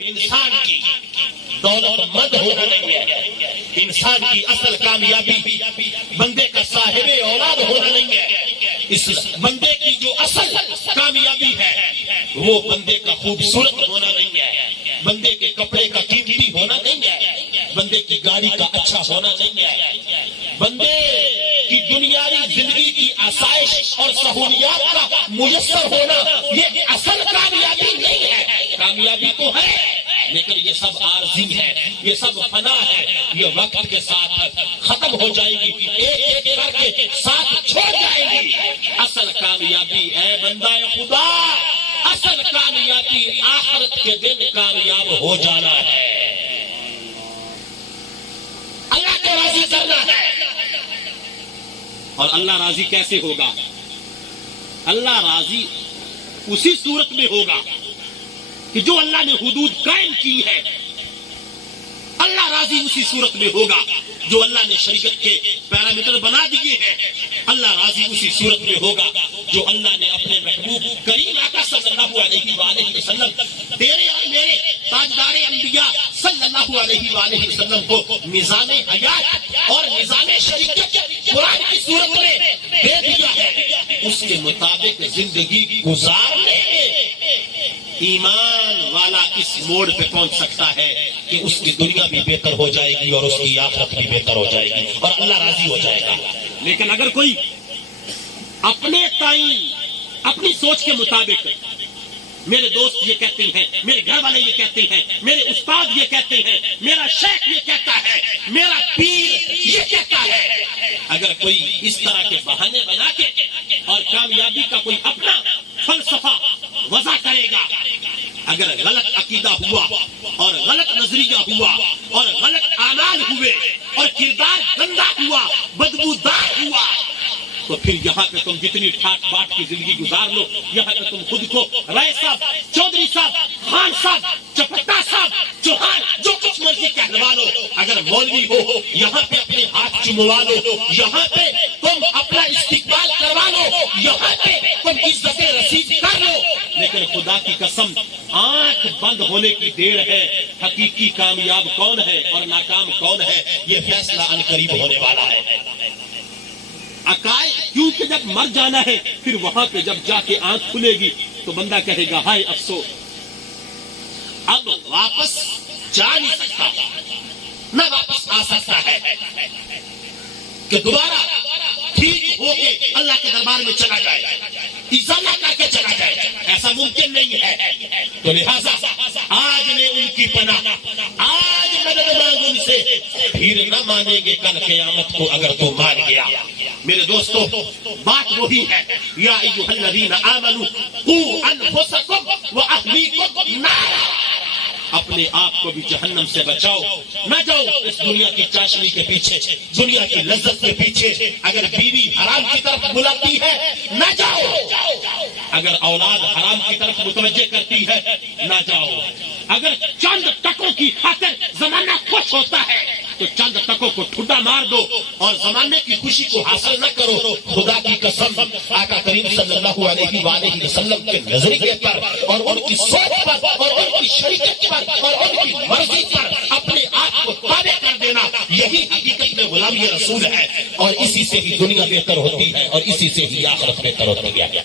इंसान की दौलतमंद होना नहीं है। इंसान की असल कामयाबी बंदे का साहिबे औलाद होना नहीं है। इस बंदे की जो असल कामयाबी है वो बंदे का खूबसूरत होना नहीं है, बंदे के कपड़े का कीमती होना नहीं है, बंदे की गाड़ी का अच्छा होना नहीं है, बंदे की दुनियावी जिंदगी की आसाइश और सहूलियात का मुयस्सर होना ये असल कामयाबी नहीं है। कामयाबी तो है लेकिन ये सब आरजी है, ये सब फना है, ये वक्त के साथ खत्म हो जाएगी, एक एक करके साथ छोड़ जाएगी। असल कामयाबी है बंदा खुदा, असल कामयाबी आखिरत के दिन कामयाब हो जाना है, अल्लाह को राजी करना है। और अल्लाह राजी कैसे होगा? अल्लाह राजी उसी सूरत में होगा कि जो अल्लाह ने हुदूद कायम की है। अल्लाह राजी उसी सूरत में होगा जो अल्लाह ने शरीयत के पैरामीटर बना दिए हैं। अल्लाह राजी उसी सूरत में होगा जो अल्लाह ने अपने महबूब करीम आका सल्लल्लाहु अलैहि वसल्लम, तेरे और मेरे ताजदारे अंबिया सल्लल्लाहु अलैहि वसल्लम को निजामे हयात और निजामे शरीयत कुरान की सूरत में दे दिया है। उसके मुताबिक जिंदगी गुजारने में ईमान वाला इस मोड़ पे पहुंच सकता है कि उसकी दुनिया भी बेहतर हो जाएगी और उसकी आखिरत भी बेहतर हो जाएगी और अल्लाह राजी हो जाएगा। लेकिन अगर कोई अपने ताई अपनी सोच के मुताबिक, मेरे दोस्त ये कहते हैं, मेरे घर वाले ये कहते हैं, मेरे उस्ताद ये कहते हैं, मेरा शेख ये कहता है, मेरा पीर ये कहता है, अगर कोई इस तरह के बहाने बना के और कामयाबी का कोई अपना फलसफा वज़ा करेगा, अगर गलत अकीदा हुआ और गलत नजरिया हुआ और गलत आमाल हुए और किरदार गंदा हुआ, बदबूदार हुआ, तो फिर यहाँ पे तुम जितनी ठाट बाट की जिंदगी गुजार लो, यहाँ पे तुम खुद को राय साहब, चौधरी साहब, खान साहब, चपट्टा साहब, चौहान, जो कुछ मर्जी कहलवा लो, अगर मौलवी हो यहाँ पे अपने हाथ चुमवा लो, यहाँ पे तुम अपना इस्तिकबाल करवा लो, यहाँ पे तुम इज्जत रसीद कर लो, लेकिन खुदा की कसम आंख बंद होने की देर है। हकीकी कामयाब कौन है और नाकाम कौन है ये फैसला अनकरीब होने वाला है। अकाय क्योंकि जब मर जाना है फिर वहां पे जब जाके आंख खुलेगी तो बंदा कहेगा हाय अफसोस, अब वापस जा नहीं सकता, न वापस आ सकता है कि दोबारा ठीक होके अल्लाह के दरबार में चला जाए, इजाला करके चला जाए, ऐसा मुमकिन नहीं है। तो लिहाजा आज ने उनकी पनाह, आज मदद मांग उनसे, फिर न मानेंगे कल क़यामत को अगर तू मान गया। मेरे दोस्तों बात वही है, या अय्युहल्लज़ीना आमनू कू अनफुसकुम व अहलीकुम नारा, अपने आप को भी जहन्नम से बचाओ, न जाओ इस दुनिया की चाशनी के पीछे, दुनिया की लज्जत के पीछे। अगर बीवी हराम की तरफ बुलाती है न जाओ, अगर औलाद हराम की तरफ मुतवज्जे करती है न जाओ, अगर चंद टकों की खातिर जमाना खुश होता है तो चंद टकों को ठुड्डा मार दो और जमाने की खुशी को हासिल न करो। खुदा की कसम आका करीम सल्लल्लाहु अलैहि वसल्लम के नजरिए पर और उनकी सोच पर और उनकी शरीयत पर और उनकी मर्जी पर अपने आप को ताबे कर देना, यही हकीकत में गुलामी रसूल है। और इसी से ही दुनिया बेहतर होती है और इसी से ही आखिरत बेहतर होती है।